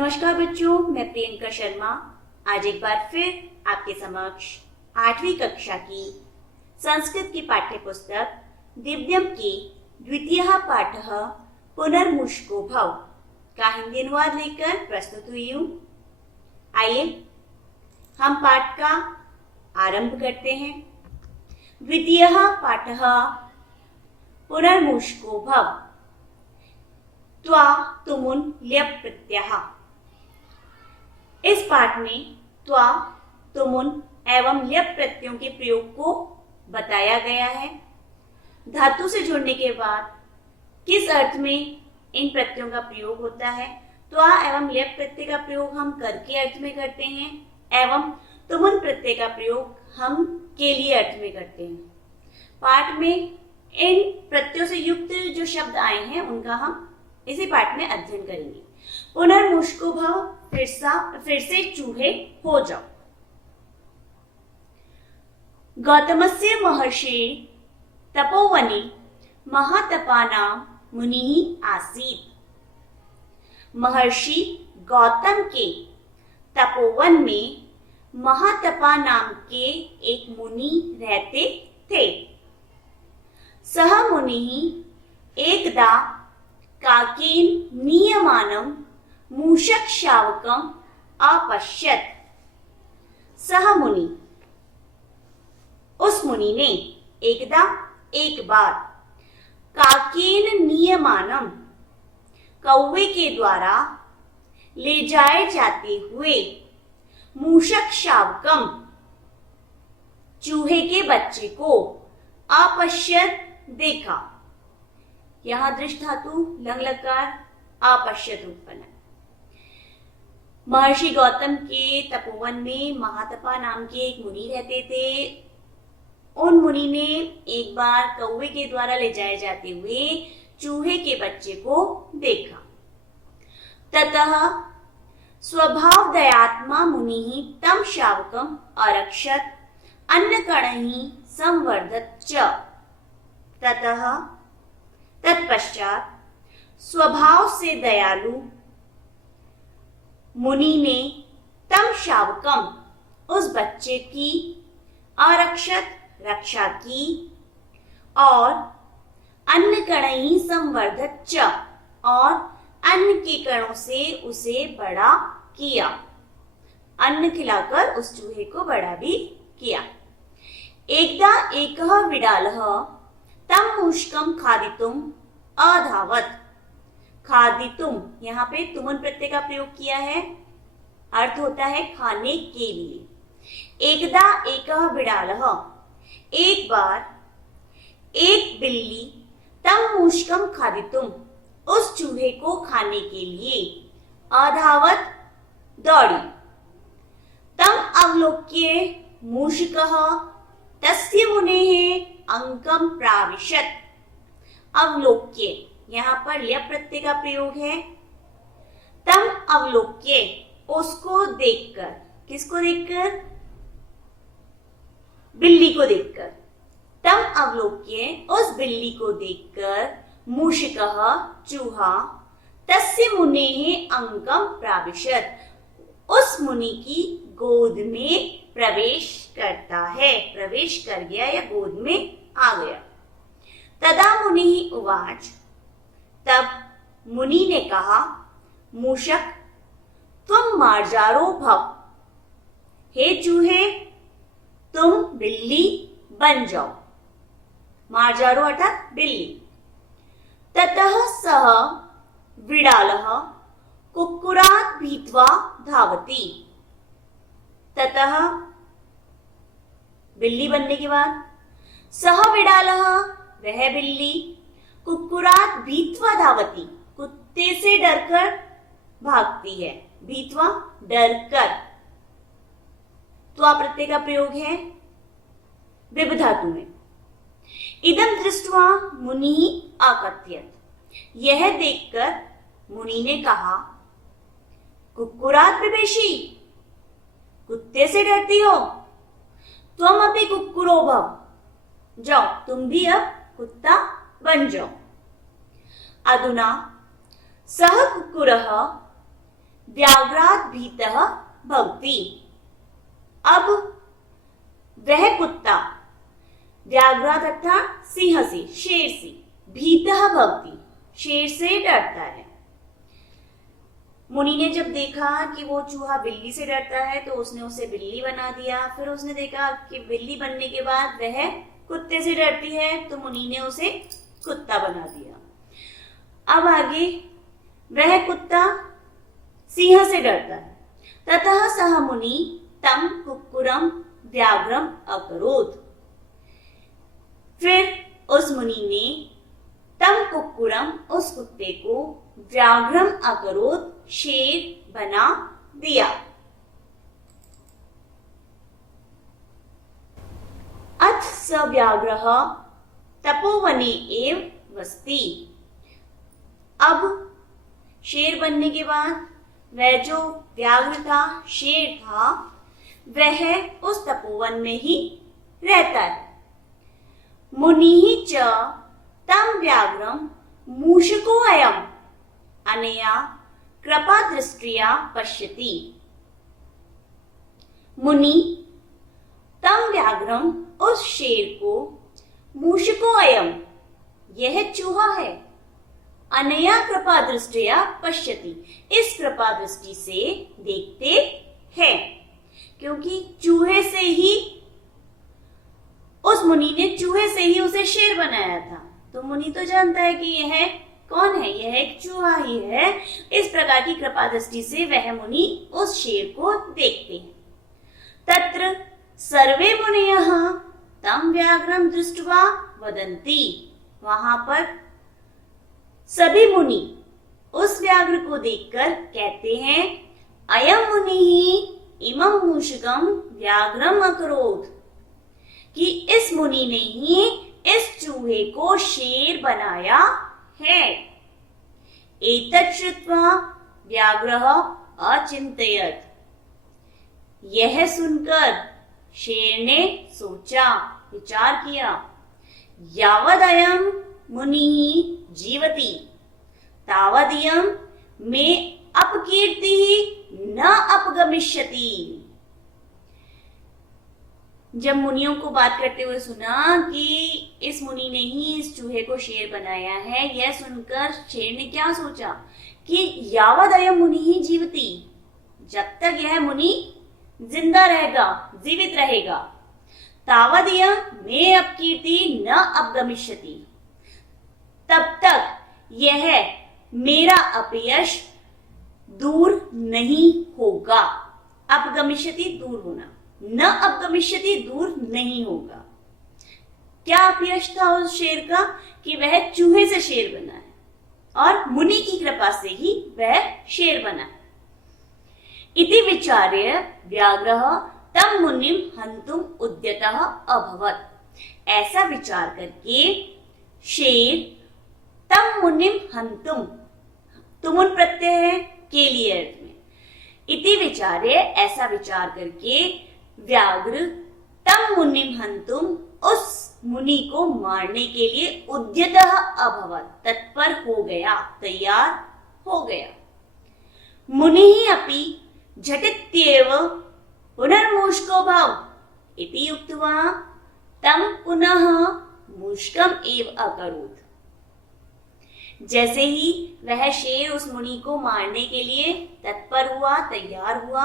नमस्कार बच्चों, मैं प्रियंका शर्मा आज एक बार फिर आपके समक्ष 8वीं कक्षा की संस्कृत की पाठ्य पुस्तक दिव्यम के द्वितीय पाठ पुनर्मुष्को भव का हिंदी अनुवाद लेकर प्रस्तुत हुई हूँ। आइए हम पाठ का आरंभ करते हैं। द्वितीय पाठ पुनर्मुष्को भव त्वा तुमुन ल्यप प्रत्यय। इस पाठ में त्वा तुमुन एवं ल्यप प्रत्ययों के प्रयोग को बताया गया है। धातु से जुड़ने के बाद किस अर्थ में इन प्रत्ययों का प्रयोग होता है। त्वा एवं ल्यप प्रत्यय का प्रयोग हम कर के अर्थ में करते हैं एवं तुमुन प्रत्यय का प्रयोग हम के लिए अर्थ में करते हैं। पाठ में इन प्रत्ययों से युक्त जो शब्द आए हैं उनका हम इसी पाठ में अध्ययन करेंगे। पुनर्मुष्को भव, फिर से चूहे हो जाओ। गौतमस्य महर्षि तपोवने महातपानां मुनिः आसीत्। महर्षि गौतम के तपोवन में महातपा नाम के एक मुनि रहते थे। सह मुनिः एकदा काकेन नीयमानं मूषक शावकम् अपश्यत्। सह मुनि, उस मुनि ने एकदा एक बार काकेन नीयमानम कौवे के द्वारा ले जाए जाते हुए मूषक शावकम चूहे के बच्चे को अपश्यत देखा। यहाँ दृष्ट धातु लंग लकार अपश्यत उत्पन्न है। महर्षि गौतम के तपोवन में महातपा नाम के एक मुनि रहते थे। उन मुनि ने एक बार कौवे के द्वारा ले जाए जाते हुए चूहे के बच्चे को देखा। ततः स्वभाव दयात्मा मुनि तम शावकम अरक्षत अन्नकणहि संवर्धत च। ततः तत्पश्चात स्वभाव से दयालु मुनि ने तम शावकम उस बच्चे की आरक्षत रक्षा की और अन्न कणहि संवर्धत च और अन्न के कणों से उसे बड़ा किया। अन्न खिलाकर उस चूहे को बड़ा भी किया। एकदा एकः विडालः तम मूषकम खादितुम अधावत। खादितुम, यहाँ पे तुमुन प्रत्यय का प्रयोग किया है, अर्थ होता है खाने के लिए। एकदा एकः विडालः, एक बार एक बिल्ली तम मूषकम खादितुम उस चूहे को खाने के लिए अधावत दौड़ी। तम अवलोक्य मूषकः तस्य मुनेः अंकम प्राविशत। अवलोक्य, यहाँ पर ल्यप प्रत्यय का प्रयोग है। तम अवलोक्य, उसको देखकर, किसको देखकर? बिल्ली को देखकर। तम अवलोक्य, उस बिल्ली को देखकर मूषकः चूहा तस्य मुनेः अंकम प्राविशत, उस मुनि की गोद में प्रवेश करता है। प्रवेश कर गया या गोद में आ गया। तदा मुनि उवाच, तब मुनि ने कहा, मूषक तुम मार्जारो भव। हे चूहे, तुम बिल्ली बन जाओ। मार्जारो अर्थात बिल्ली। ततः सः विडालः कुक्कुरात् भीत्वा धावति। ततः, बिल्ली बनने के बाद, सः विडालः, वह बिल्ली, कुक्कुरात् भीत्वा धावति, कुत्ते से डरकर भागती है। भीत्वा, डरकर। त्वा प्रत्यय का प्रयोग है विभ धातु में। इदं दृष्ट्वा मुनिः अकथयत्, यह देखकर मुनि ने कहा, कुक्कुरात् विवेशी, कुत्ते से डरती हो, त्वम अपि कुक्कुरो भव, जाओ तुम भी अब कुत्ता बन जाओ। अधुना सः कुक्कुरः व्याघ्रात् भीतः भवति। अब वह कुत्ता व्याघ्रात् अर्थात सिंह से, शेर से, भीतः भवति, शेर से डरता है। मुनि ने जब देखा कि वो चूहा बिल्ली से डरता है तो उसने उसे बिल्ली बना दिया। फिर उसने देखा कि बिल्ली बनने के बाद वह कुत्ते से डरती है तो मुनि ने उसे कुत्ता बना दिया। अब आगे वह कुत्ता सिंह से डरता है। ततः सह मुनि तम कुक्कुरम व्याघ्रम अकरोत्। फिर उस मुनि ने तम कुक्कुरम, उस कुत्ते को, व्याघ्रम अकरोत्, शेर बना दिया। अथ स व्याघ्रः तपोवने एव वसति। अब शेर बनने के बाद वह जो व्याघ्र था, शेर था, वह उस तपोवन में ही रहता है। मुनिः च तं व्याघ्रं मूषको अयम् अनया कृपा दृष्टिया पश्यति। मुनि तं व्याघ्रं, उस शेर को, मूषको अयम्, यह चूहा है, अनया कृपा दृष्टिया पश्यति, इस कृपा दृष्टि से देखते हैं। क्योंकि चूहे से ही, उस मुनि ने चूहे से ही उसे शेर बनाया था, तो मुनि तो जानता है कि यह कौन है, यह एक चूहा ही है। इस प्रकार की कृपा दृष्टि से वह मुनि उस शेर को देखते हैं। तत्र सर्वे मुनयः तं व्याघ्रं दृष्ट्वा वदन्ति। वहां पर सभी मुनि उस व्याघ्र को देखकर कहते हैं, अयम मुनिः इमं मूषकं व्याघ्रम अकरोत्, कि इस मुनि ने ही इस चूहे को शेर बनाया है। एतत् श्रुत्वा व्याघ्रः अचिन्तयत्। यह सुनकर शेर ने सोचा, विचार किया, यावदयं मुनिः जीवति तावदियं मे अपकीर्तिः न अपगमिष्यति। जब मुनियों को बात करते हुए सुना कि इस मुनि ने ही इस चूहे को शेर बनाया है, यह सुनकर शेर ने क्या सोचा कि यावदयं मुनिः जीवति, जब तक यह मुनि जिंदा रहेगा, जीवित रहेगा, तावदियं मे अपकीर्ति न अपगमिष्यति, तब तक यह मेरा अपयश दूर नहीं होगा। अपगमिष्यति दूर होना, न अपगमिष्यति दूर नहीं होगा। क्या अपयश था उस शेर का कि वह चूहे से शेर बना है और मुनि की कृपा से ही वह शेर बना है। इति विचार्य व्याघ्रः तं मुनिं हन्तुम् उद्यतः अभवत्। ऐसा विचार करके शेर तं मुनिं हन्तुम्, तुमुन प्रत्यय है के लिए अर्थ में, इति विचार्य, ऐसा विचार करके, व्याघ्र तं मुनिं हन्तुम्, उस मुनि को मारने के लिए उद्यतः अभवत्, तत्पर हो गया, तैयार हो गया। मुनिः अपि झटित्येव पुनर्मूषको भव इति उक्त्वा तं पुनः मूषकम् एव अकरोत्। जैसे ही वह शेर उस मुनि को मारने के लिए तत्पर हुआ, तैयार हुआ,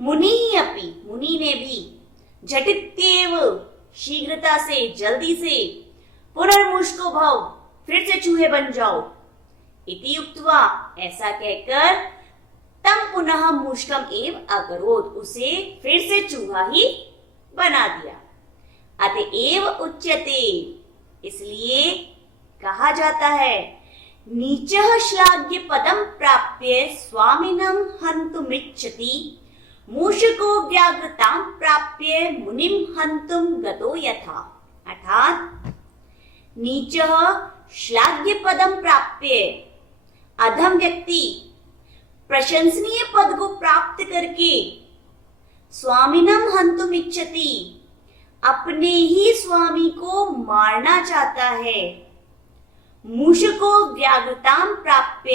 मुनि अपि, मुनि ने भी, झटित्येव, शीघ्रता से, जल्दी से, पुनर्मूषको भव, फिर से चूहे बन जाओ, इति उक्त्वा, ऐसा कहकर, तम पुनः मूषकम एव अकरोत्, उसे फिर से चूहा ही बना दिया। अतएव उच्यते, इसलिए कहा जाता है, नीचः श्लाघ्य पदम प्राप्य स्वामिनं हन्तुमिच्छति, मूषको व्याघ्रतां प्राप्य मुनिं हन्तुं गतो यथा। अर्थात नीचः श्लाघ्य पदम प्राप्य, अधम व्यक्ति प्रशंसनीय पद को प्राप्त करके, स्वामिनं हन्तुम इच्छति, अपने ही स्वामी को मारना चाहता है, मूषको व्याघ्रतां प्राप्य,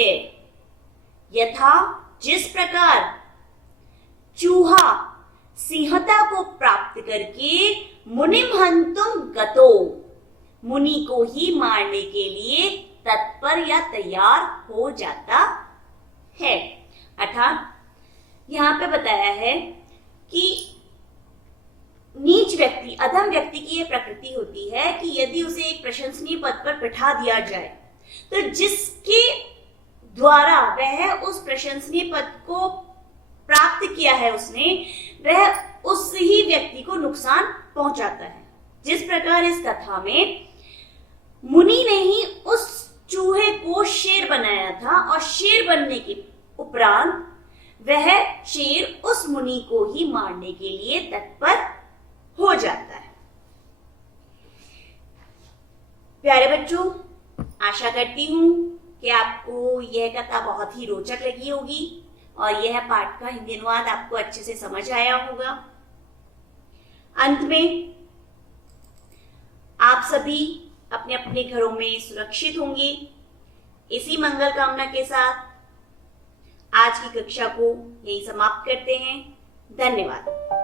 यथा जिस प्रकार चूहा सिंहता को प्राप्त करके मुनिम हंतुम गतो, मुनि को ही मारने के लिए तत्पर या तैयार हो जाता है। अर्थात यहां पे बताया है कि नीच व्यक्ति, अधम व्यक्ति की यह प्रकृति होती है कि यदि उसे एक प्रशंसनीय पद पर बिठा दिया जाए तो जिसके द्वारा वह उस प्रशंसनीय पद को प्राप्त किया है उसने, वह उस ही व्यक्ति को नुकसान पहुंचाता है। जिस प्रकार इस कथा में मुनि ने ही उस चूहे को शेर बनाया था और शेर बनने के उपरांत वह शेर उस मुनि को ही मारने के लिए तत्पर हो जाता है। प्यारे बच्चों, आशा करती हूं कि आपको यह कथा बहुत ही रोचक लगी होगी और यह पाठ का हिंदी अनुवाद आपको अच्छे से समझ आया होगा। अंत में आप सभी अपने अपने घरों में सुरक्षित होंगे। इसी मंगल कामना के साथ आज की कक्षा को यहीं समाप्त करते हैं। धन्यवाद।